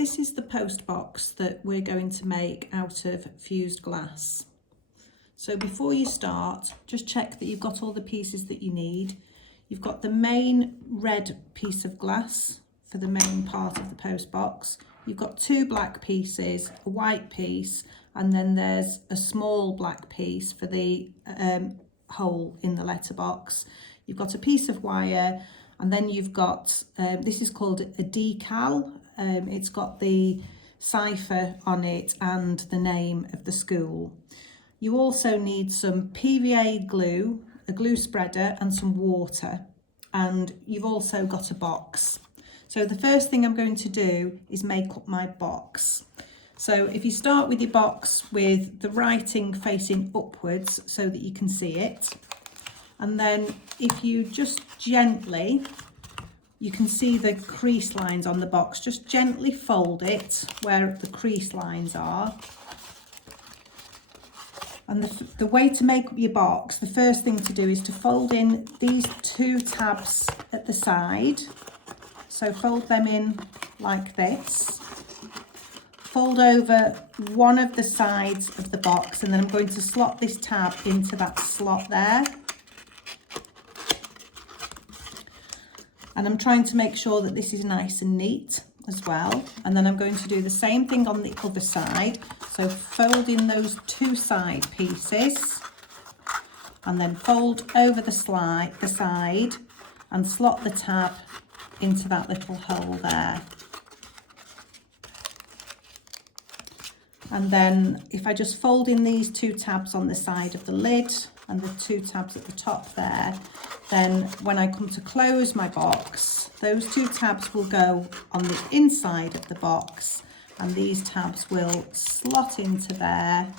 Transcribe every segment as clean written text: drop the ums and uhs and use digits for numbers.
This is the post box that we're going to make out of fused glass. So before you start, just check that you've got all the pieces that you need. You've got the main red piece of glass for the main part of the post box. You've got two black pieces, a white piece, and then there's a small black piece for the hole in the letterbox. You've got a piece of wire, and then you've got, this is called a decal. It's got the cypher on it and the name of the school. You also need some PVA glue, a glue spreader, and some water. And you've also got a box. So the first thing I'm going to do is make up my box. So if you start with your box with the writing facing upwards so that you can see it, and then if you just gently, you can see the crease lines on the box, just gently fold it where the crease lines are. And the way to make up your box, the first thing to do is to fold in these two tabs at the side. So fold them in like this. Fold over one of the sides of the box, and then I'm going to slot this tab into that slot there. And I'm trying to make sure that this is nice and neat as well. And then I'm going to do the same thing on the other side. So fold in those two side pieces and then fold over the side and slot the tab into that little hole there. And then if I just fold in these two tabs on the side of the lid and the two tabs at the top there, then when I come to close my box, those two tabs will go on the inside of the box and these tabs will slot into there.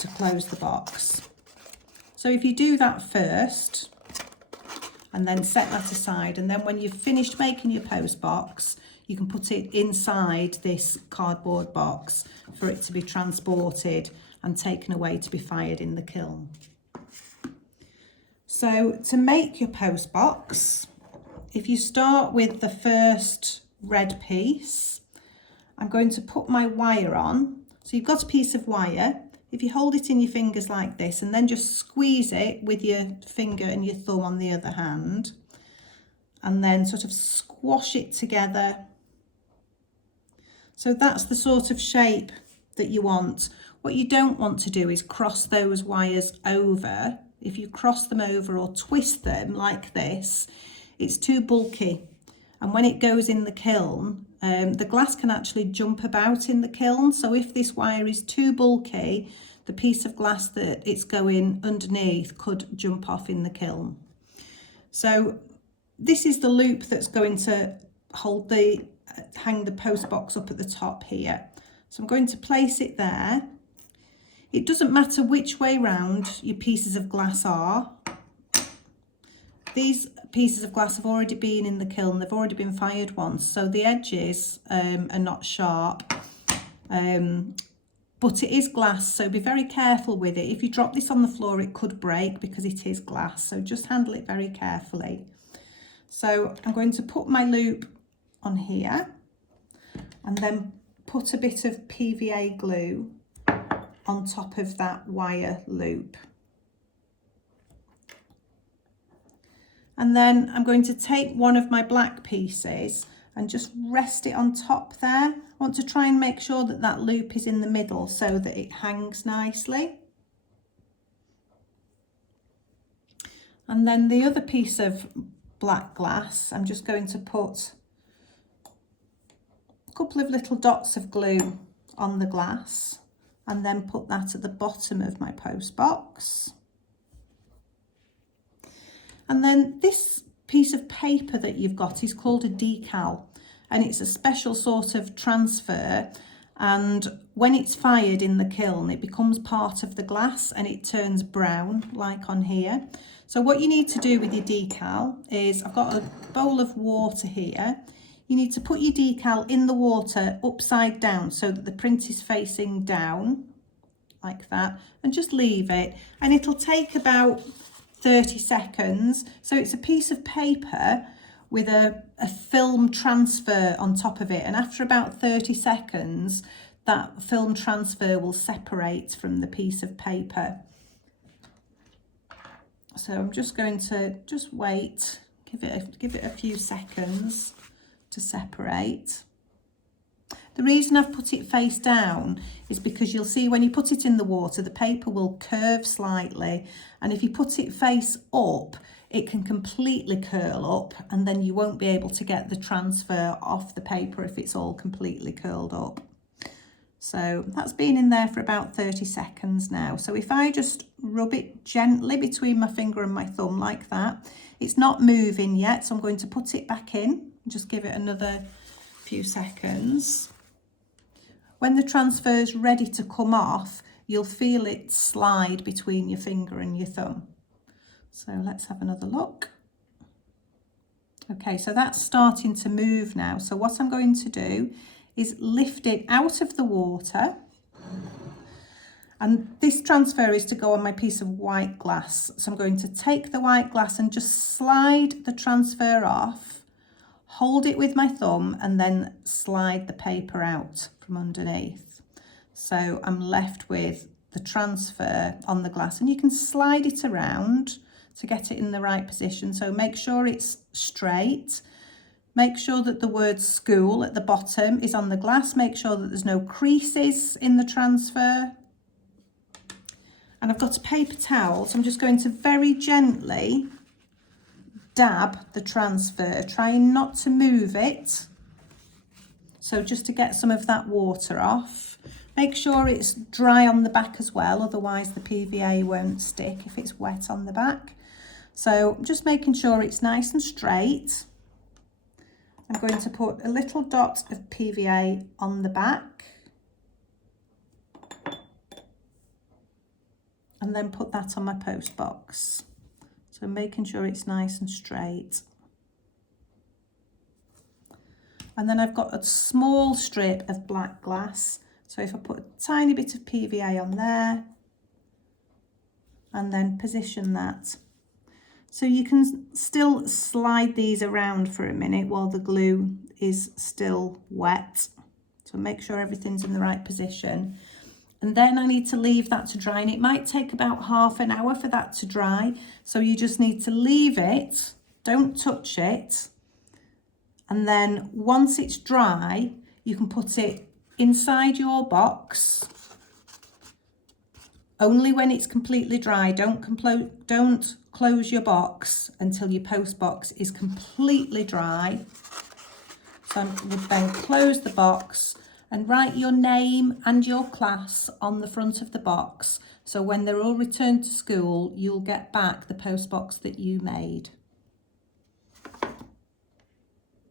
To close the box. So if you do that first and then set that aside, and then when you've finished making your post box, you can put it inside this cardboard box for it to be transported and taken away to be fired in the kiln. So to make your post box, if you start with the first red piece, I'm going to put my wire on. So you've got a piece of wire. If you hold it in your fingers like this and then just squeeze it with your finger and your thumb on the other hand, and then sort of squash it together. So that's the sort of shape that you want. What you don't want to do is cross those wires over. If you cross them over or twist them like this, it's too bulky. And when it goes in the kiln, the glass can actually jump about in the kiln. So if this wire is too bulky, the piece of glass that it's going underneath could jump off in the kiln. So this is the loop that's going to hang the post box up at the top here. So I'm going to place it there. It doesn't matter which way round your pieces of glass are. These pieces of glass have already been in the kiln, they've already been fired once, so the edges are not sharp, but it is glass, so be very careful with it. If you drop this on the floor, it could break because it is glass, so just handle it very carefully. So I'm going to put my loop on here and then put a bit of PVA glue on top of that wire loop. And then I'm going to take one of my black pieces and just rest it on top there. I want to try and make sure that that loop is in the middle so that it hangs nicely. And then the other piece of black glass, I'm just going to put a couple of little dots of glue on the glass and then put that at the bottom of my post box. And then this piece of paper that you've got is called a decal, and it's a special sort of transfer, and when it's fired in the kiln it becomes part of the glass and it turns brown like on here. So what you need to do with your decal is, I've got a bowl of water here. You need to put your decal in the water upside down so that the print is facing down like that, and just leave it, and it'll take about 30 seconds. So it's a piece of paper with a film transfer on top of it, and after about 30 seconds that film transfer will separate from the piece of paper. So I'm just going to wait, give it a few seconds to separate. The reason I've put it face down is because you'll see when you put it in the water, the paper will curve slightly, and if you put it face up, it can completely curl up, and then you won't be able to get the transfer off the paper if it's all completely curled up. So that's been in there for about 30 seconds now. So if I just rub it gently between my finger and my thumb like that, it's not moving yet, so I'm going to put it back in, just give it another few seconds. When the transfer is ready to come off, you'll feel it slide between your finger and your thumb. So let's have another look. Okay, so that's starting to move now. So what I'm going to do is lift it out of the water. And this transfer is to go on my piece of white glass. So I'm going to take the white glass and just slide the transfer off, hold it with my thumb, and then slide the paper out from underneath. So I'm left with the transfer on the glass, and you can slide it around to get it in the right position. So make sure it's straight. Make sure that the word school at the bottom is on the glass. Make sure that there's no creases in the transfer. And I've got a paper towel, so I'm just going to very gently dab the transfer, trying not to move it. So just to get some of that water off. Make sure it's dry on the back as well, otherwise the PVA won't stick if it's wet on the back. So I'm just making sure it's nice and straight. I'm going to put a little dot of PVA on the back and then put that on my post box. So making sure it's nice and straight. And then I've got a small strip of black glass. So if I put a tiny bit of PVA on there and then position that. So you can still slide these around for a minute while the glue is still wet. So make sure everything's in the right position. And then I need to leave that to dry, and it might take about half an hour for that to dry. So you just need to leave it, don't touch it. And then once it's dry, you can put it inside your box. Only when it's completely dry. Don't close your box until your post box is completely dry. So I would then close the box and write your name and your class on the front of the box. So when they're all returned to school, you'll get back the post box that you made.